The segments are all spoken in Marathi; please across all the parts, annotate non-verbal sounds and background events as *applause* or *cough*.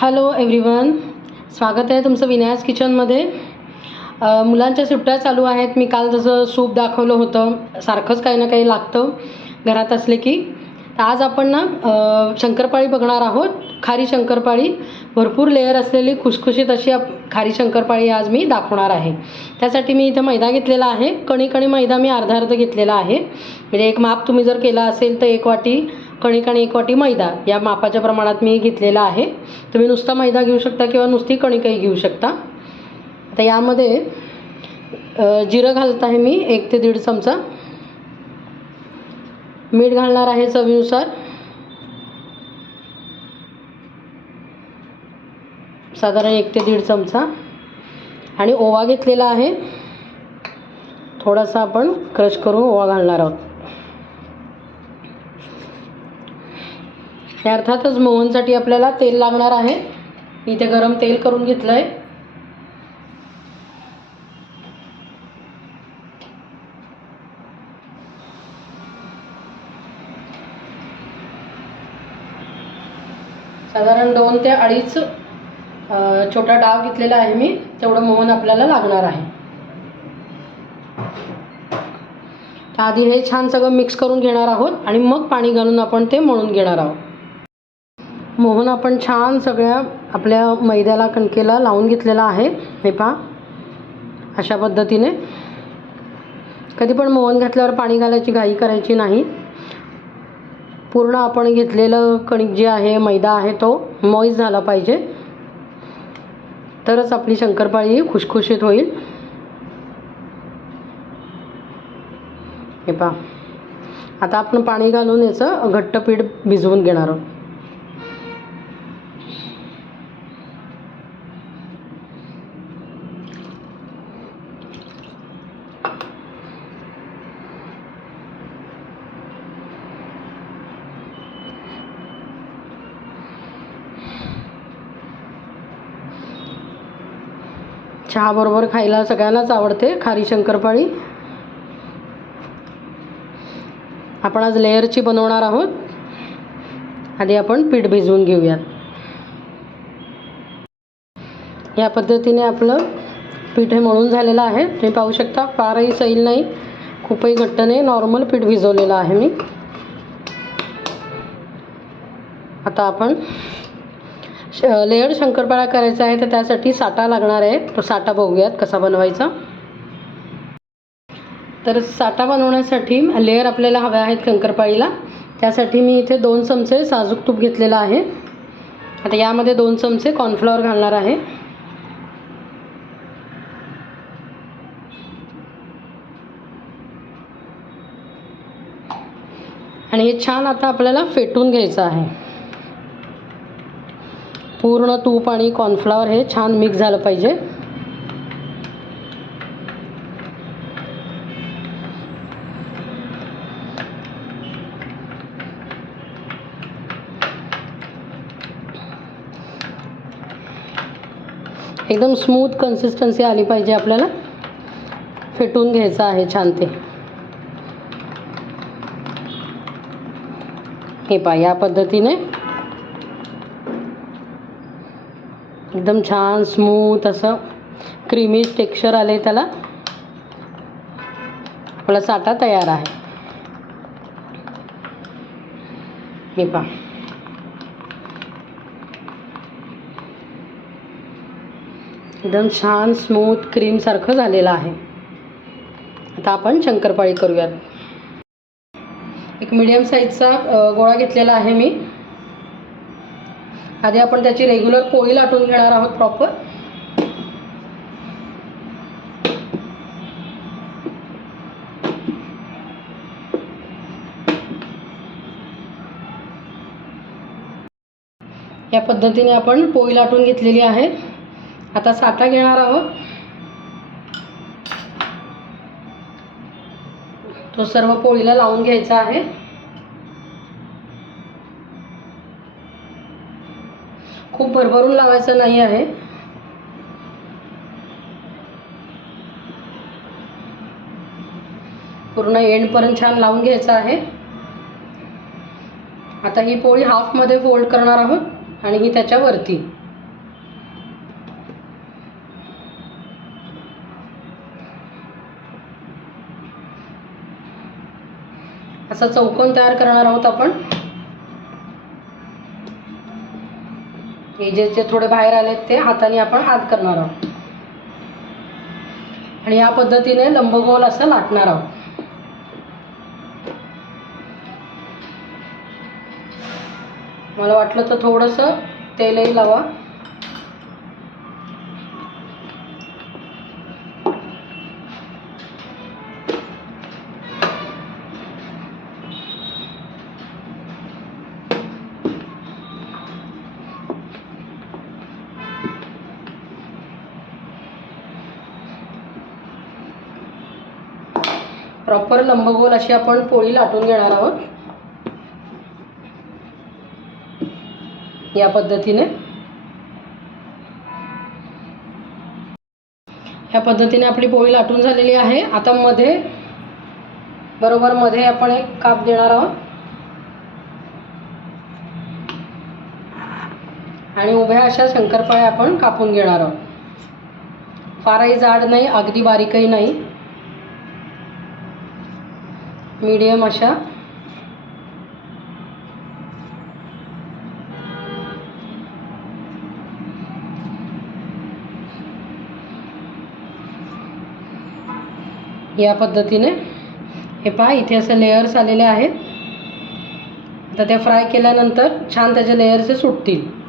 हॅलो एव्हरीवन स्वागत आहे तुमचं विनायस किचनमध्ये मुलांच्या सुट्ट्या चालू आहेत. मी काल जसं सूप दाखवलं होतं सारखंच काही ना काही लागतं घरात असले की. आज आपण ना शंकरपाळी बघणार आहोत. खारी शंकरपाळी. भरपूर लेअर असलेली खुसखुशीत अशी आप खारी शंकरपाळी आज मी दाखवणार आहे. त्यासाठी मी इथं मैदा घेतलेला आहे. कणी कणी मैदा मी अर्धा अर्ध घेतलेला आहे. म्हणजे एक माप तुम्ही जर केला असेल तर एक वाटी. कणिक आणि एक वाटी मैदा. या मापाच्या प्रमाणात मी घेतलेला आहे. तुम्ही नुसता मैदा घेऊ शकता किंवा नुसती कणिकही घेऊ शकता. आता यामध्ये जिरं घालत आहे मी एक ते दीड चमचा. मीठ घालणार आहे चवीनुसार. साधारण एक ते दीड चमचा. आणि ओवा घेतलेला आहे. थोडासा आपण क्रश करून ओवा घालणार आहोत. हे अर्थातच मोहनसाठी आपल्याला तेल लागणार आहे. मी इथे गरम तेल करून घेतलं आहे साधारण दोन ते अडीच छोटा डाव घेतलेला आहे मी. तेवढं मोहन आपल्याला लागणार आहे. तर आधी हे छान सगळं मिक्स करून घेणार आहोत आणि मग पाणी घालून आपण ते मळून घेणार आहोत. मोहन आपण छान सगळ्या आपल्या मैद्याला कणकेला लावून घेतलेला आहे. हे पहा. अशा पद्धतीने. कधी पण मोहन घातल्यावर पाणी घालायची घाई करायची नाही. पूर्ण आपण घेतलेलं कणिक जे आहे मैदा आहे तो मॉईस झाला पाहिजे. तरच आपली शंकरपाळी खुशखुशीत होईल. हे पहा. आता आपण पाणी घालून याचं घट्ट पीठ भिजवून घेणार आहोत. चहाबरोबर खायला सगळ्यांनाच आवडते खारी शंकरपाळी. आपण आज लेअरची बनवणार आहोत. आधी आपण पीठ भिजवून घेऊयात. या पद्धतीने आपलं पीठ हे मळून झालेलं आहे. तुम्ही पाहू शकता फारही सैल नाही. खूपही घट्ट नाही. नॉर्मल पीठ भिजवलेलं आहे मी. आता आपण श लेअर शंकरपाळा करायचा आहे तर त्यासाठी साठा लागणार आहे. तो साठा बघूयात कसा बनवायचा. तर साठा बनवण्यासाठी लेअर आपल्याला हव्या आहेत शंकरपाळीला. त्यासाठी मी इथे दोन चमचे साजूक तूप घेतलेलं आहे. आता यामध्ये दोन चमचे कॉर्नफ्लॉवर घालणार आहे. आणि हे छान आता आपल्याला फेटून घ्यायचं आहे. पूर्ण तूप आणि कॉर्नफ्लॉवर हे छान मिक्स झालं पाहिजे. एकदम स्मूथ कन्सिस्टन्सी आली पाहिजे आपल्याला. फेटून घ्यायचं आहे छान ते. हे पहा या पद्धतीने एकदम छान स्मूथ असं क्रीमी टेक्स्चर आले त्याला. आपला साठा तयार आहे. हे पहा. एकदम छान स्मूथ क्रीमसारखं झालेलं आहे. आता आपण शंकरपाळी करूयात. एक मीडियम साईजचा गोळा घेतलेला आहे मी. आधी आपण त्याची रेग्युलर पोळी लाटून घेणार आहोत प्रॉपर या पद्धतीने आपण पोळी लाटून घेतलेली आहे. आता साठा घेणार आहोत. तो सर्व पोळीला लावून घ्यायचा आहे. खूप भरभरून लावायचं नाही आहे. पूर्ण एंडपर्यंत छान लावून घ्यायचं आहे. आता ही पोळी हाफमध्ये फोल्ड करणार आहोत आणि ही त्याच्यावरती. असा चौकोन तयार करणार आहोत आपण. हे जे जे थोडे बाहेर आलेत ते हाताने आपण आत करणार आहोत. आणि या पद्धतीने लंबगोल असं लाटणार आहोत. मला वाटलं तर थोडंसं तेलही लावा. प्रॉपर लंबगोल अशी आपण पोळी लाटून घेणार आहोत. या पद्धतीने. या पद्धतीने आपली पोळी लाटून झालेली आहे. आता मध्ये बरोबर मध्ये आपण एक काप देणार आहोत. आणि उभ्या अशा शंकरपाळ्या आपण कापून घेणार आहोत. फारही जाड नाही अगदी बारीकही नाही. मीडियम अशा. या पद्धतीने हे पहा इथे असे लेयर्स आलेले आहेत. आता त्या फ्राय केल्यानंतर छान त्याचे लेयर्स सुटतील.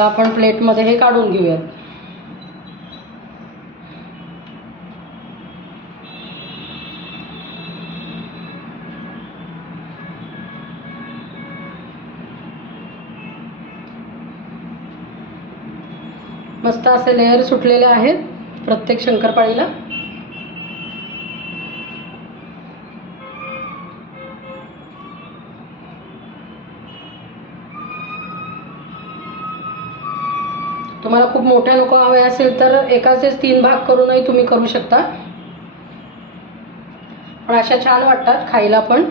एका आपण प्लेटमध्ये हे काढून घेऊयात. मस्त असे लेअर सुटलेले आहेत प्रत्येक शंकरपाळीला. तुम्हाला खूप मोठ्या नको हवे असेल तर एकाचेच तीन भाग करूनही तुम्ही करू शकता. पण अशा छान वाटतात खायला पण.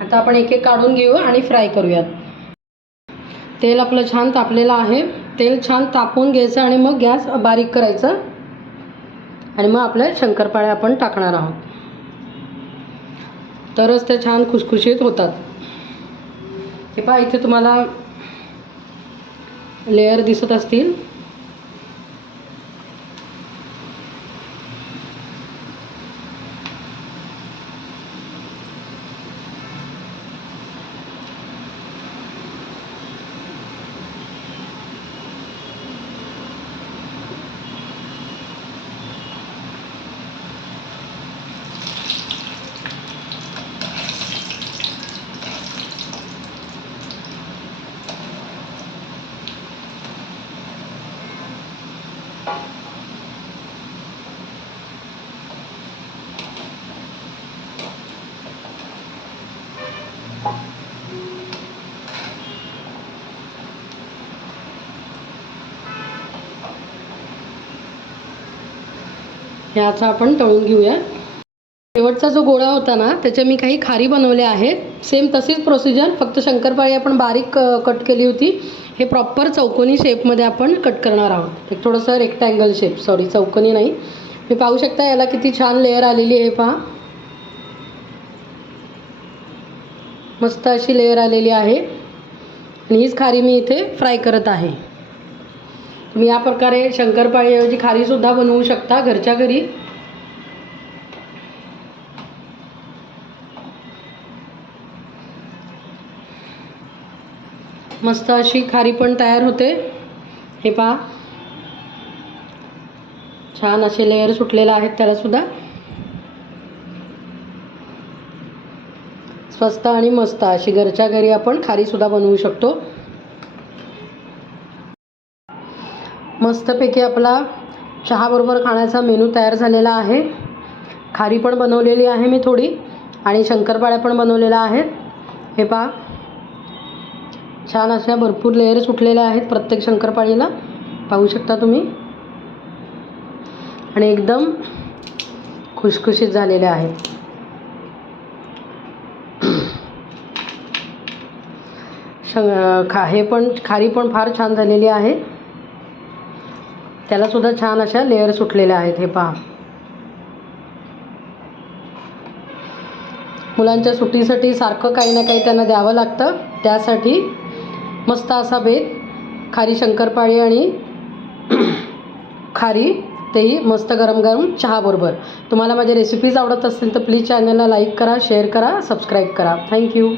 आता आपण एक एक काढून घेऊ आणि फ्राय करूयात. तेल आपलं छान तापलेलं आहे. तेल छान तापवून घ्यायचं आणि मग गॅस बारीक करायचं. आणि मग आपल्या शंकरपाळ्या आपण टाकणार आहोत. तरच ते छान खुसखुशीत होतात. हे पहा इथे तुम्हाला लेअर दिसत असतील. ह्याचा आपण तळून घेऊया. शेवटचा जो गोळा होता ना त्याच्या मी काही खारी बनवल्या आहेत. सेम तशीच प्रोसिजर फक्त शंकरपाळी आपण बारीक कट केली होती. हे प्रॉपर चौकोनी शेपमध्ये आपण कट करणार आहोत. एक थोडंसं रेक्टँगल शेप सॉरी चौकोनी नाही. मी पाहू शकता याला किती छान लेअर आलेली आहे पहा. मस्त अशी लेअर आलेली आहे. आणि हीच खारी मी इथे फ्राय करत आहे. तुम्ही या प्रकारे शंकरपाळीऐवजी खारीसुद्धा बनवू शकता घरच्या घरी. मस्त अशी खारी पण तयार होते. हे पहा. छान असे लेअर सुटलेले आहेत त्यालासुद्धा स्वस्त आणि मस्त अशी घरच्या घरी आपण खारीसुद्धा बनवू शकतो. मस्तपैकी आपला चहाबरोबर खाण्याचा मेनू तयार झालेला आहे. खारी पण बनवलेली आहे मी थोडी आणि शंकरपाळ्या पण बनवलेल्या आहेत. हे पहा. छान अशा भरपूर लेअर सुटलेल्या आहेत प्रत्येक शंकरपाळीला. पाहू शकता तुम्ही. आणि एकदम खुशखुशीत झालेले आहेत. *clears throat* शं खा हे पण खारी पण फार छान झालेली आहे. त्यालासुद्धा छान अशा लेअर सुटलेल्या आहेत हे पहा. मुलांच्या सुट्टीसाठी सारखं काही ना काही त्यांना द्यावं लागतं. त्यासाठी मस्त असा बेत खारी शंकरपाळी आणि खारी तेही मस्त गरम गरम चहाबरोबर तुम्हाला माझ्या रेसिपीज आवडत असतील तर प्लीज चॅनलला लाईक करा शेअर करा सबस्क्राईब करा. थँक्यू